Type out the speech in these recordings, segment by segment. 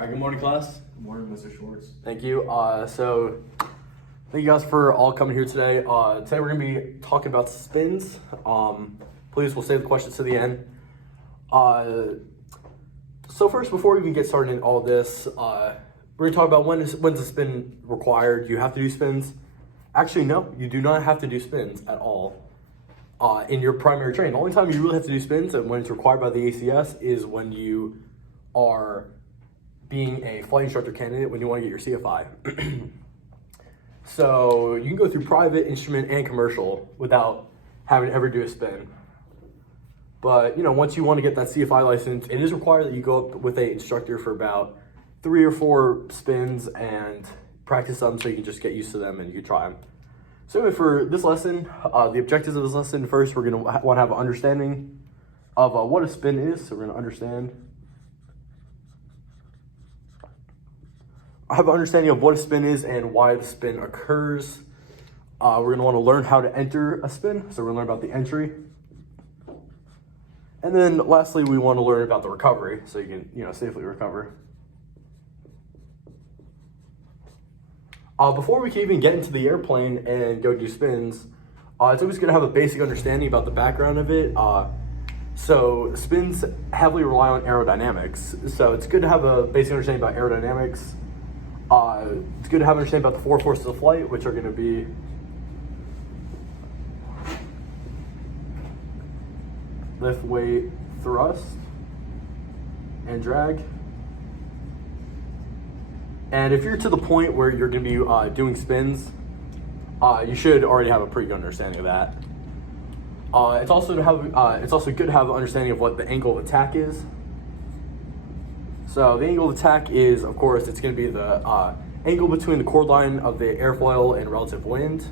All right, good morning, class. Good morning, Mr. Schwartz. Thank you. Thank you guys for all coming here today. Today we're going to be talking about spins. Please, we'll save the questions to the end. So first, before we even get started in all this, we're going to talk about when's a spin required. Do you have to do spins? Actually, no, you do not have to do spins at all in your primary training. The only time you really have to do spins and when it's required by the ACS is when you are being a flight instructor candidate, when you want to get your CFI. So you can go through private, instrument, and commercial without having to ever do a spin. But once you want to get that CFI license, it is required that you go up with an instructor for about 3 or 4 spins and practice them so you can just get used to them and you can try them. So anyway, for this lesson, the objectives of this lesson, first we're going to want to have an understanding of what a spin is. So we're going to have an understanding of what a spin is and why the spin occurs. We're going to want to learn how to enter a spin. So we're going to learn about the entry. And then lastly, we want to learn about the recovery so you can safely recover. Before we can even get into the airplane and go do spins, it's always going to have a basic understanding about the background of it. So spins heavily rely on aerodynamics. So it's good to have a basic understanding about aerodynamics. It's good to have an understanding about the 4 forces of flight, which are going to be lift, weight, thrust, and drag. And if you're to the point where you're going to be doing spins, you should already have a pretty good understanding of that. It's also good to have an understanding of what the angle of attack is. So the angle of attack is, of course, it's going to be the angle between the chord line of the airfoil and relative wind.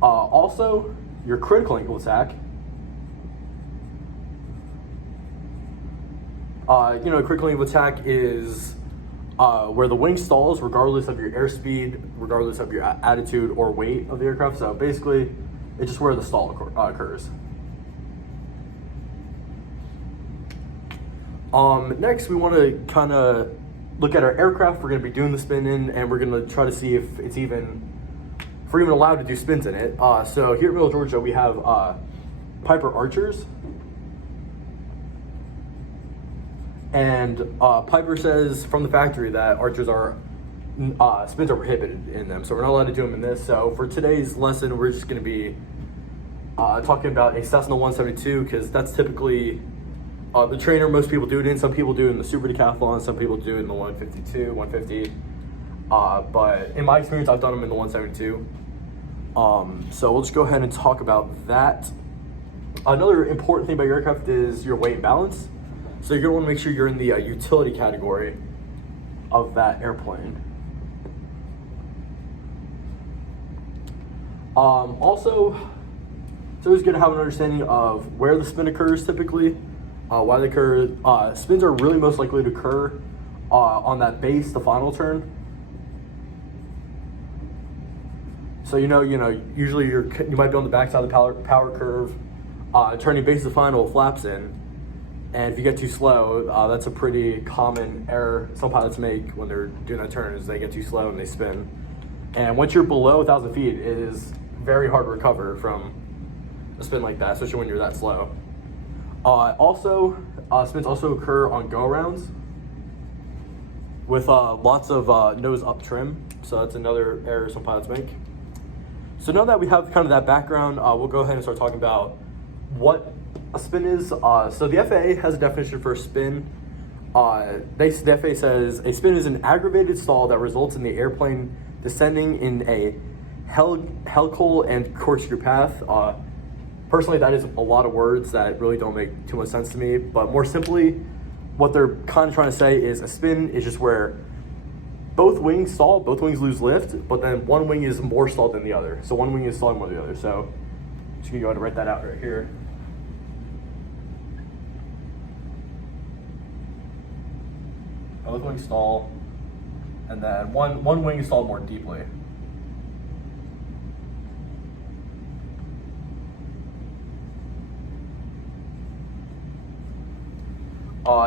Also, your critical angle of attack. Critical angle of attack is where the wing stalls regardless of your airspeed, regardless of your attitude or weight of the aircraft. So basically, it's just where the stall occurs. Next, we want to kind of look at our aircraft we're going to be doing the spin in, and we're going to try to see if we're even allowed to do spins in it. So here at Middle Georgia, we have Piper Archers. And Piper says from the factory that Archers spins are prohibited in them. So we're not allowed to do them in this. So for today's lesson, we're just going to be talking about a Cessna 172 because that's typically the trainer most people do it in. Some people do it in the Super Decathlon, some people do it in the 152, 150. But in my experience, I've done them in the 172. So we'll just go ahead and talk about that. Another important thing about your aircraft is your weight and balance. So you're going to want to make sure you're in the utility category of that airplane. Also, it's always good to have an understanding of where the spin occurs typically. Why they occur. Spins are really most likely to occur on that base, the final turn. So usually you might be on the backside of the power curve, turning base to final, flaps in, and if you get too slow, that's a pretty common error some pilots make when they're doing that turn is they get too slow and they spin. And once you're below 1,000 feet, it is very hard to recover from a spin like that, especially when you're that slow. Spins also occur on go-arounds with lots of nose up trim. So that's another error some pilots make. So now that we have kind of that background, we'll go ahead and start talking about what a spin is. So the FAA has a definition for a spin. The FAA says a spin is an aggravated stall that results in the airplane descending in a helical and corkscrew path. Personally, that is a lot of words that really don't make too much sense to me. But more simply, what they're kind of trying to say is a spin is just where both wings stall, both wings lose lift, but then one wing is more stalled than the other. So one wing is stalling more than the other. So I'm just going to go ahead and write that out right here. Both wings stall, and then one wing is stalled more deeply.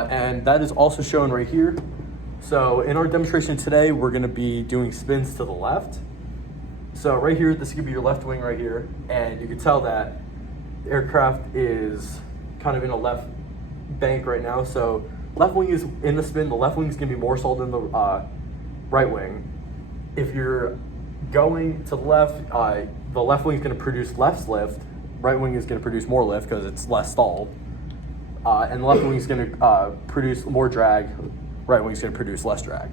And that is also shown right here. So in our demonstration today, we're going to be doing spins to the left. So right here, this could be your left wing right here, and you can tell that the aircraft is kind of in a left bank right now. So left wing is in the spin. The left wing is going to be more solid than the right wing. If you're going to the left wing is going to produce less lift. Right wing is going to produce more lift because it's less stalled. And the left wing is going to produce more drag. Right wing is going to produce less drag.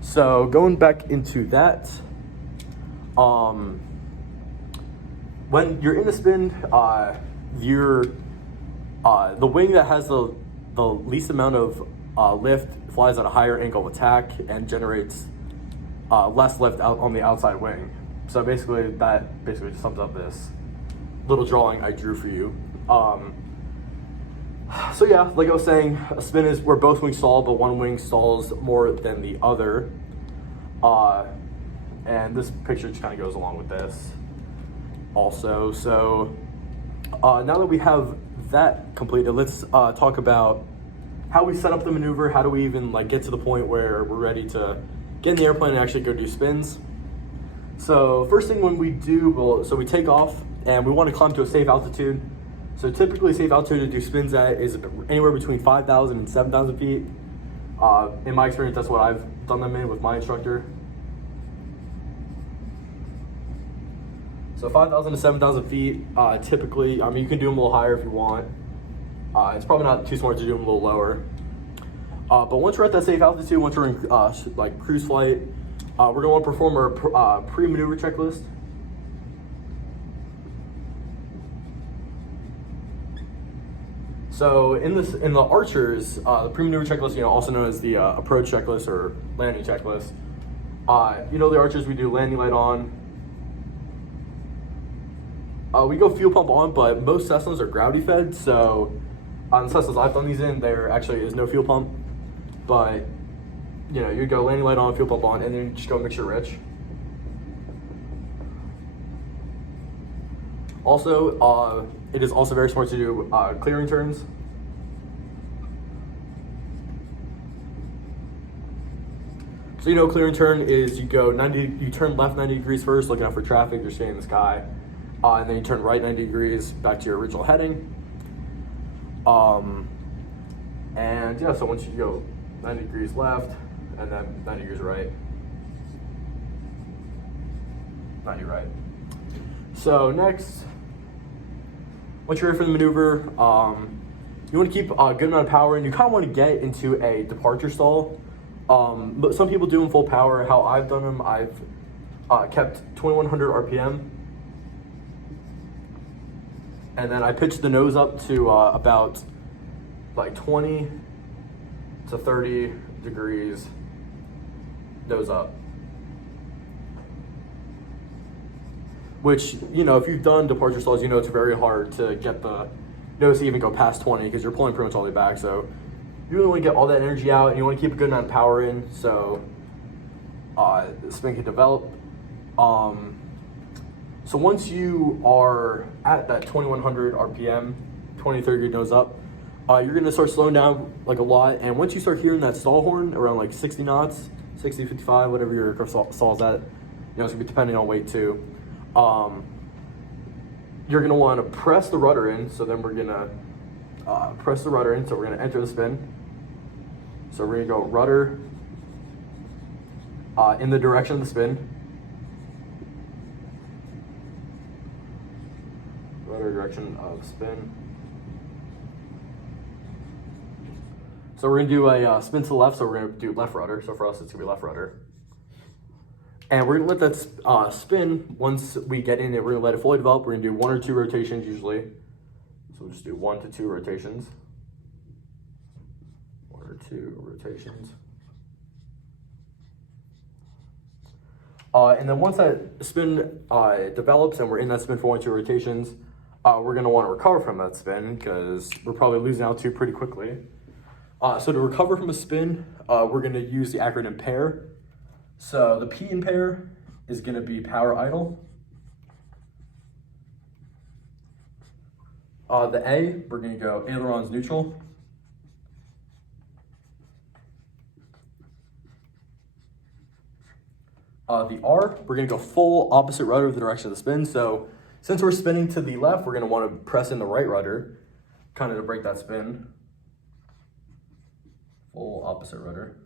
So going back into that, when you're in the spin, the wing that has the least amount of lift flies at a higher angle of attack and generates less lift out on the outside wing. So basically, that basically just sums up this little drawing I drew for you. So yeah, like I was saying, a spin is where both wings stall, but one wing stalls more than the other. And this picture just kind of goes along with this also. So now that we have that completed, let's talk about how we set up the maneuver. How do we even get to the point where we're ready to get in the airplane and actually go do spins? So first thing when we do, so we take off and we want to climb to a safe altitude. So typically safe altitude to do spins at is anywhere between 5,000 and 7,000 feet. In my experience, that's what I've done them in with my instructor. So 5,000 to 7,000 feet, typically, I mean, you can do them a little higher if you want. It's probably not too smart to do them a little lower. But once we're at that safe altitude, once we're in cruise flight, we're gonna want to perform our pre-maneuver checklist. So in the Archers, the pre-maneuver checklist, also known as the approach checklist or landing checklist. The Archers, we do landing light on. We go fuel pump on, but most Cessnas are gravity fed. So on the Cessnas I've done these in, there actually is no fuel pump. But you go landing light on, fuel pump on, and then just go mixture rich. Also, it is also very smart to do clearing turns. So clearing turn is you turn left 90 degrees first, looking out for traffic, you're staying in the sky, and then you turn right 90 degrees back to your original heading. And yeah, so once you go 90 degrees left, and then 90 degrees right, 90 right. So next, once you're ready for the maneuver, you want to keep a good amount of power, and you kind of want to get into a departure stall. But some people do them full power. How I've done them, I've kept 2100 RPM, and then I pitched the nose up to about 20 to 30 degrees nose up. Which, if you've done departure stalls, it's very hard to get the nose to even go past 20 because you're pulling pretty much all the way back. So you really want to get all that energy out, and you want to keep a good amount of power in so the spin can develop. So once you are at that 2100 RPM, 20, 30 degree nose up, you're going to start slowing down a lot. And once you start hearing that stall horn around 60 knots, 60, 55, whatever your aircraft stalls at, it's going to be depending on weight too. You're going to want to press the rudder in. So then we're going to press the rudder in. So we're going to enter the spin. So we're going to go rudder in the direction of the spin. Rudder direction of spin. So we're going to do a spin to the left. So we're going to do left rudder. So for us, it's going to be left rudder. And we're going to let that spin. Once we get in it, we're going to let it fully develop. We're going to do 1 or 2 rotations usually. So we'll just do 1 to 2 rotations. 1 or 2 rotations. And then once that spin develops and we're in that spin for 1 or 2 rotations, we're going to want to recover from that spin because we're probably losing altitude pretty quickly. So to recover from a spin, we're going to use the acronym PAIR. So the P in PAIR is going to be power idle. The A, we're going to go ailerons neutral. The R, we're gonna go full opposite rudder of the direction of the spin. So since we're spinning to the left, we're gonna wanna press in the right rudder, kind of to break that spin. Full opposite rudder.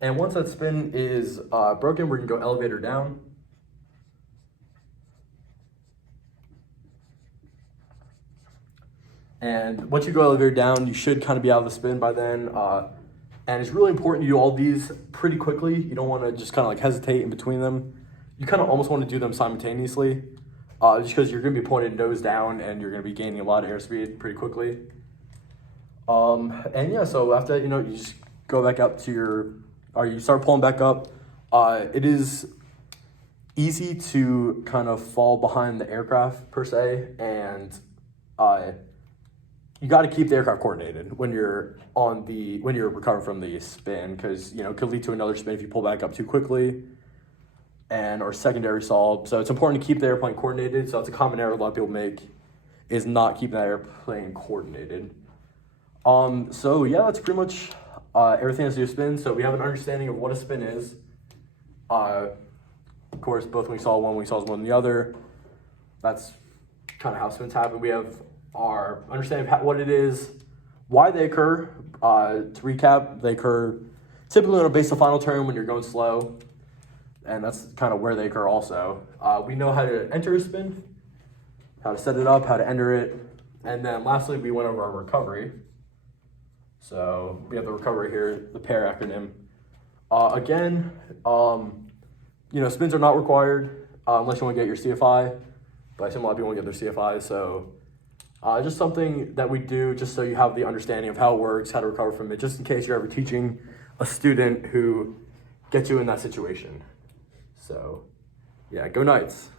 And once that spin is broken, we're gonna go elevator down. And once you go elevator down, you should kind of be out of the spin by then. And it's really important you do all these pretty quickly. You don't want to just kind of like hesitate in between them. You kind of almost want to do them simultaneously, just because you're going to be pointed nose down and you're going to be gaining a lot of airspeed pretty quickly. And yeah, so after that, you just go back up to you start pulling back up. It is easy to kind of fall behind the aircraft per se, and you got to keep the aircraft coordinated when you're recovering from the spin, because it could lead to another spin if you pull back up too quickly, or secondary stall. So it's important to keep the airplane coordinated. So that's a common error a lot of people make, is not keeping that airplane coordinated. So yeah, that's pretty much everything has to do with spin. So we have an understanding of what a spin is. Of course, both when we saw one than the other. That's kind of how spins happen. We have our understanding of what it is, why they occur. To recap, they occur typically on a base to final turn when you're going slow, and that's kind of where they occur also. We know how to enter a spin, how to set it up, how to enter it, and then lastly, we went over our recovery. So we have the recovery here, the PAIR acronym. Again, spins are not required unless you want to get your CFI, but I assume a lot of people want to get their CFI, so just something that we do just so you have the understanding of how it works, how to recover from it, just in case you're ever teaching a student who gets you in that situation. So yeah, go Knights.